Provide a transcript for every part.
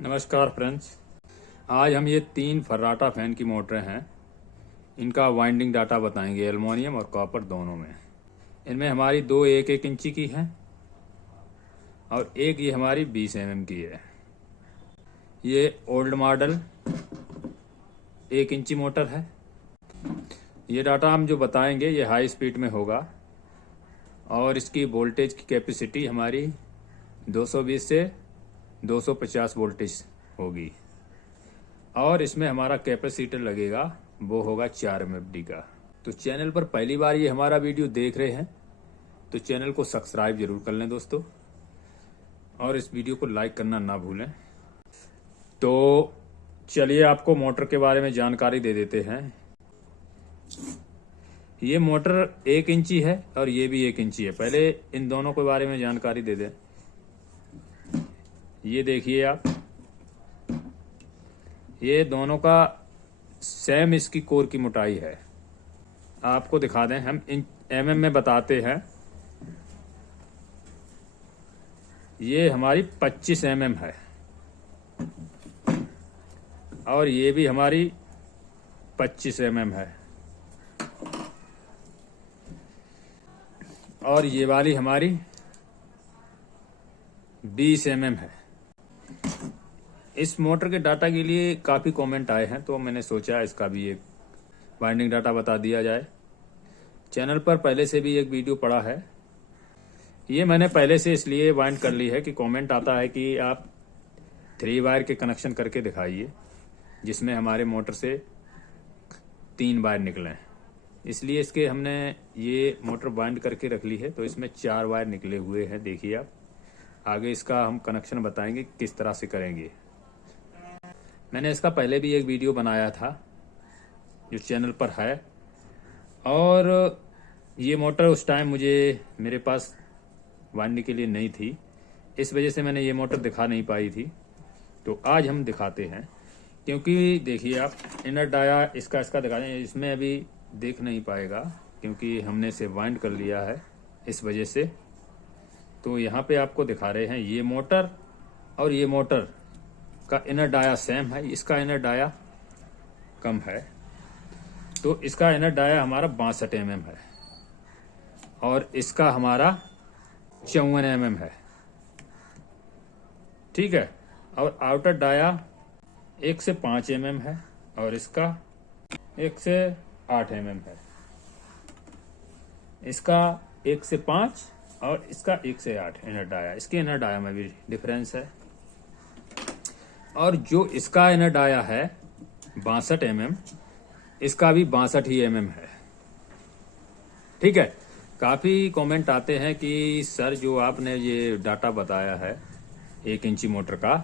नमस्कार फ्रेंड्स। आज हम ये 3 फर्राटा फैन की मोटरें हैं, इनका वाइंडिंग डाटा बताएंगे एल्युमिनियम और कॉपर दोनों में। इनमें हमारी 2 1-1 इंची की हैं और एक ये हमारी 20 mm की है। ये ओल्ड मॉडल 1 इंची मोटर है। ये डाटा हम जो बताएंगे ये हाई स्पीड में होगा और इसकी वोल्टेज की कैपेसिटी हमारी 220 से 250 वोल्टेज होगी और इसमें हमारा कैपेसिटर लगेगा वो होगा 4 MFD का। तो चैनल पर पहली बार ये हमारा वीडियो देख रहे हैं तो चैनल को सब्सक्राइब जरूर कर लें दोस्तों, और इस वीडियो को लाइक करना ना भूलें। तो चलिए आपको मोटर के बारे में जानकारी दे देते हैं। ये मोटर 1 इंची है और ये भी 1 इंची है। पहले इन दोनों के बारे में जानकारी दे दें। ये देखिए आप, ये दोनों का सेम इसकी कोर की मोटाई है। आपको दिखा दें, हम इन mm में बताते हैं। ये हमारी 25 mm है और ये भी हमारी 25 mm है और ये वाली हमारी 20 mm है। इस मोटर के डाटा के लिए काफ़ी कमेंट आए हैं तो मैंने सोचा इसका भी एक वाइंडिंग डाटा बता दिया जाए। चैनल पर पहले से भी एक वीडियो पड़ा है, ये मैंने पहले से इसलिए वाइंड कर ली है कि कमेंट आता है कि आप 3 वायर के कनेक्शन करके दिखाइए जिसमें हमारे मोटर से 3 वायर निकलें। इसलिए इसके हमने ये मोटर वाइंड करके रख ली है। तो इसमें 4 वायर निकले हुए हैं। देखिए आप, आगे इसका हम कनेक्शन बताएंगे किस तरह से करेंगे। मैंने इसका पहले भी एक वीडियो बनाया था जो चैनल पर है, और ये मोटर उस टाइम मेरे पास वाइंडिंग के लिए नहीं थी, इस वजह से मैंने ये मोटर दिखा नहीं पाई थी। तो आज हम दिखाते हैं, क्योंकि देखिए आप, इनर डाया इसका दिखा दें। इसमें अभी देख नहीं पाएगा क्योंकि हमने इसे वाइंड कर लिया है इस वजह से। तो यहाँ पे आपको दिखा रहे हैं ये मोटर और ये मोटर का इनर डाया सेम है। इसका इनर डाया कम है, तो इसका इनर डाया हमारा 62 mm है और इसका हमारा 54 mm है, ठीक है। और आउटर डाया 1 से 5 mm है और इसका 1 से 8 mm है। इसका 1 से 5 और इसका 1 से 8 इनर डाया। इसके इनर डाया में भी डिफरेंस है। और जो इसका इनर डाया है 62 mm, इसका भी 62 ही mm है, ठीक है। काफी कमेंट आते हैं कि सर जो आपने ये डाटा बताया है 1 इंची मोटर का,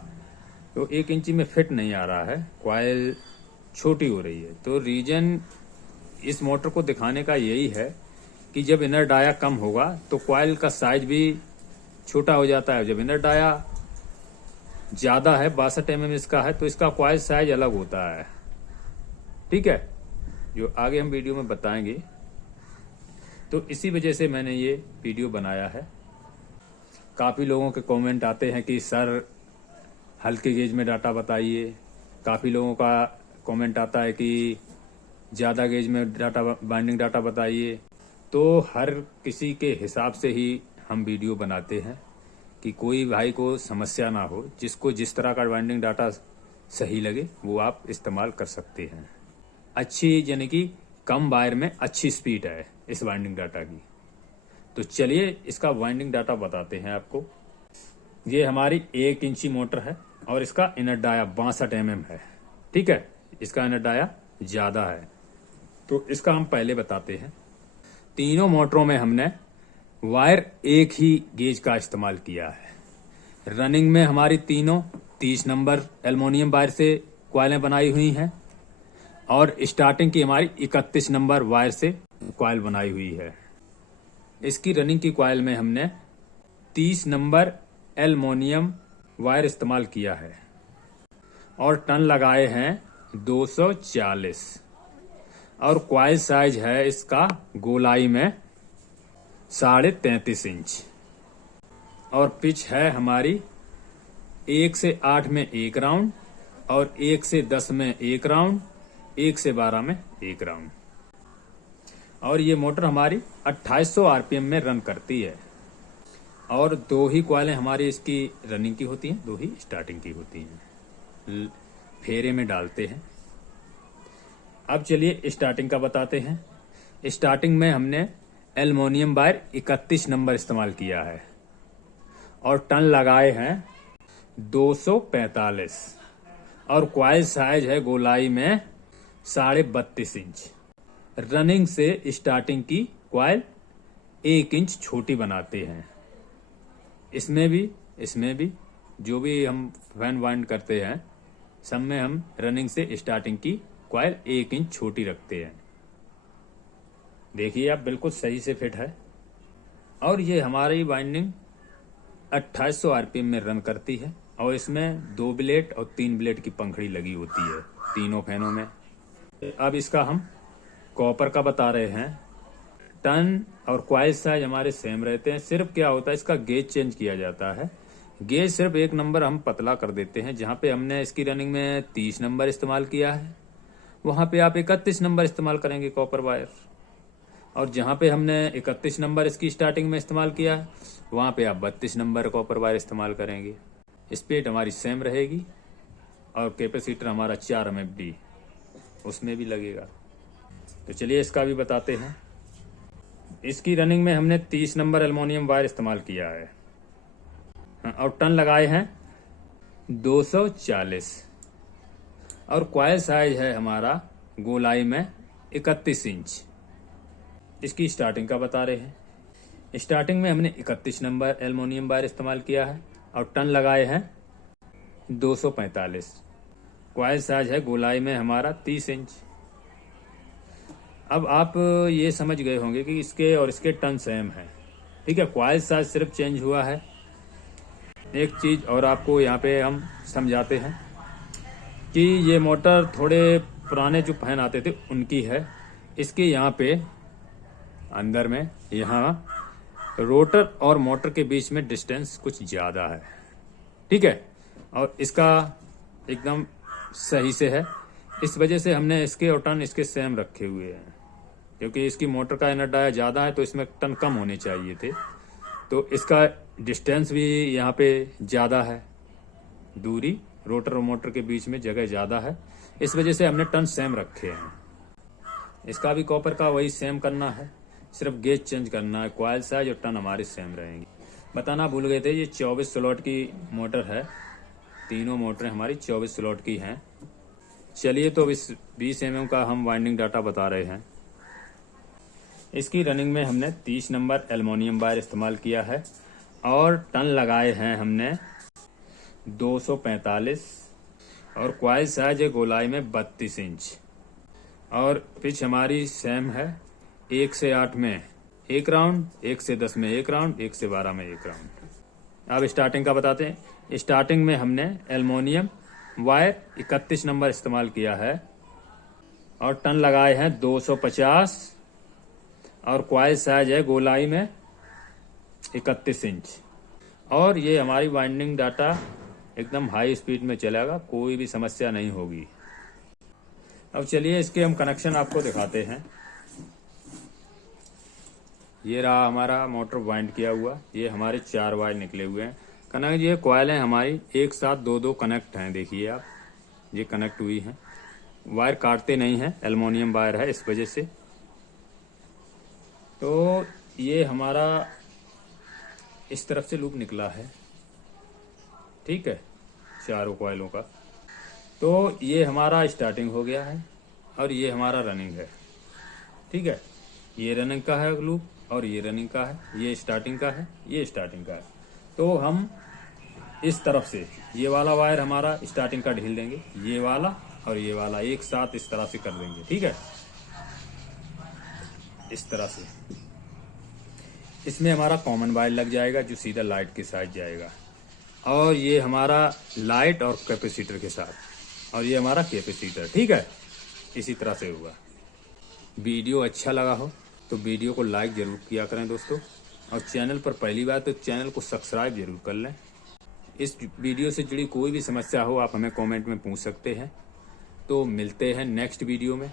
तो 1 इंची में फिट नहीं आ रहा है, कॉइल छोटी हो रही है। तो रीजन इस मोटर को दिखाने का यही है कि जब इनर डाया कम होगा तो कॉइल का साइज भी छोटा हो जाता है। जब इनर डाया ज्यादा है, 62 mm इसका है, तो इसका कॉइल साइज अलग होता है, ठीक है, जो आगे हम वीडियो में बताएंगे। तो इसी वजह से मैंने ये वीडियो बनाया है। काफी लोगों के कमेंट आते हैं कि सर हल्के गेज में डाटा बताइए। काफी लोगों का कमेंट आता है कि ज्यादा गेज में डाटा, बाइंडिंग डाटा बताइए। तो हर किसी के हिसाब से ही हम वीडियो बनाते हैं कि कोई भाई को समस्या ना हो। जिसको जिस तरह का वाइंडिंग डाटा सही लगे वो आप इस्तेमाल कर सकते हैं। अच्छी यानी कि कम वायर में अच्छी स्पीड है इस वाइंडिंग डाटा की। तो चलिए इसका वाइंडिंग डाटा बताते हैं आपको। ये हमारी 1 इंची मोटर है और इसका इनर डाया 62 mm है, ठीक है। इसका इनर डाया ज्यादा है, तो इसका हम पहले बताते हैं। तीनों मोटरों में हमने वायर एक ही गेज का इस्तेमाल किया है। रनिंग में हमारी तीनों 30 नंबर एल्युमिनियम वायर से कॉइलें बनाई हुई हैं और स्टार्टिंग की हमारी 31 नंबर वायर से कॉइल बनाई हुई है। इसकी रनिंग की कॉइल में हमने 30 नंबर एल्युमिनियम वायर इस्तेमाल किया है और टन लगाए हैं 240 और कॉइल साइज है इसका गोलाई में 33.5 इंच और पिच है हमारी 1 से 8 में 1 राउंड और 1 से 10 में 1 राउंड, 1 से 12 में 1 राउंड। और ये मोटर हमारी 2800 आरपीएम में रन करती है। और 2 ही कॉइलें हमारी इसकी रनिंग की होती हैं, 2 ही स्टार्टिंग की होती हैं। फेरे में डालते हैं। अब चलिए स्टार्टिंग का बताते हैं। स्टार्टिंग में हमने एल्युमिनियम वायर 31 नंबर इस्तेमाल किया है और टन लगाए हैं 245 और कॉइल साइज है गोलाई में 32.5 इंच। रनिंग से स्टार्टिंग की कॉइल 1 इंच छोटी बनाते हैं। इसमें भी जो भी हम फैन वाइंड करते हैं सब में हम रनिंग से स्टार्टिंग की कॉइल 1 इंच छोटी रखते हैं। देखिए आप, बिल्कुल सही से फिट है। और ये हमारी वाइंडिंग 2800 आरपीएम में रन करती है और इसमें 2 ब्लेड और 3 ब्लेड की पंखड़ी लगी होती है तीनों फैनों में। अब इसका हम कॉपर का बता रहे हैं। टन और कॉइल साइज हमारे सेम रहते हैं। सिर्फ क्या होता है, इसका गेज चेंज किया जाता है। गेज सिर्फ 1 नंबर हम पतला कर देते हैं। जहां पे हमने इसकी रनिंग में 30 नंबर इस्तेमाल किया है वहां पे आप 31 नंबर इस्तेमाल करेंगे कॉपर वायर। और जहां पे हमने 31 नंबर इसकी स्टार्टिंग में इस्तेमाल किया है वहां पे आप 32 नंबर कॉपर वायर इस्तेमाल करेंगे। स्पीड हमारी सेम रहेगी और कैपेसिटर हमारा 4 MFD उसमें भी लगेगा। तो चलिए इसका भी बताते हैं। इसकी रनिंग में हमने 30 नंबर एल्युमिनियम वायर इस्तेमाल किया है और टन लगाए हैं 240 और कॉइल साइज है हमारा गोलाई में 31 इंच। इसकी स्टार्टिंग का बता रहे हैं। स्टार्टिंग में हमने 31 नंबर एल्युमिनियम वायर इस्तेमाल किया है और टन लगाए हैं 245। कॉइल साइज है गोलाई में हमारा 30 इंच। अब आप ये समझ गए होंगे कि इसके और इसके टन सेम है, ठीक है। कॉइल साइज सिर्फ चेंज हुआ है। एक चीज और आपको यहाँ पे हम समझाते हैं कि ये मोटर थोड़े पुराने जो फैन आते थे उनकी है। इसके यहाँ पे अंदर में यहाँ रोटर और मोटर के बीच में डिस्टेंस कुछ ज्यादा है, ठीक है। और इसका एकदम सही से है। इस वजह से हमने इसके और टन इसके सेम रखे हुए हैं, क्योंकि इसकी मोटर का इनर डाया ज्यादा है तो इसमें टन कम होने चाहिए थे। तो इसका डिस्टेंस भी यहाँ पे ज्यादा है, दूरी रोटर और मोटर के बीच में जगह ज्यादा है। इस वजह से हमने टन सेम रखे हैं। इसका भी कॉपर का वही सेम करना है, सिर्फ गेज चेंज करना है। कॉइल साइज और टन हमारे सेम रहेंगी। बताना भूल गए थे, ये 24 स्लॉट की मोटर है। तीनों मोटरें हमारी 24 स्लॉट की हैं। चलिए तो इस 20 mm का हम वाइंडिंग डाटा बता रहे हैं। इसकी रनिंग में हमने 30 नंबर एल्युमिनियम वायर इस्तेमाल किया है और टन लगाए हैं हमने 245 और कॉइल साइज है गोलाई में 32 इंच। और पिच हमारी सेम है। 1 से 8 में 1 राउंड, 1 से 10 में 1 राउंड, 1 से 12 में 1 राउंड। अब स्टार्टिंग का बताते हैं। स्टार्टिंग में हमने एल्युमिनियम वायर 31 नंबर इस्तेमाल किया है और टन लगाए हैं 250 और कॉइल साइज है गोलाई में 31 इंच। और ये हमारी वाइंडिंग डाटा एकदम हाई स्पीड में चलेगा, कोई भी समस्या नहीं होगी। अब चलिए इसके हम कनेक्शन आपको दिखाते हैं। ये रहा हमारा मोटर वाइंड किया हुआ। ये हमारे 4 वायर निकले हुए हैं। कनेक्ट ये कॉइलें हमारी एक साथ 2-2 कनेक्ट हैं। देखिए आप, ये कनेक्ट हुई हैं। वायर काटते नहीं हैं, एल्युमिनियम वायर है इस वजह से। तो ये हमारा इस तरफ से लूप निकला है, ठीक है, चारों कॉइलों का। तो ये हमारा स्टार्टिंग हो गया है और ये हमारा रनिंग है, ठीक है। ये रनिंग का है लूप और ये रनिंग का है। ये स्टार्टिंग का है, ये स्टार्टिंग का है। तो हम इस तरफ से ये वाला वायर हमारा स्टार्टिंग का ढील देंगे, ये वाला और ये वाला एक साथ इस तरह से कर देंगे, ठीक है, इस तरह से। इसमें हमारा कॉमन वायर लग जाएगा जो सीधा लाइट के साथ जाएगा। और ये हमारा लाइट और कैपेसिटर के साथ, और ये हमारा कैपेसिटर, ठीक है। इसी तरह से होगा। वीडियो अच्छा लगा हो तो वीडियो को लाइक जरूर किया करें दोस्तों, और चैनल पर पहली बार तो चैनल को सब्सक्राइब जरूर कर लें। इस वीडियो से जुड़ी कोई भी समस्या हो आप हमें कमेंट में पूछ सकते हैं। तो मिलते हैं नेक्स्ट वीडियो में।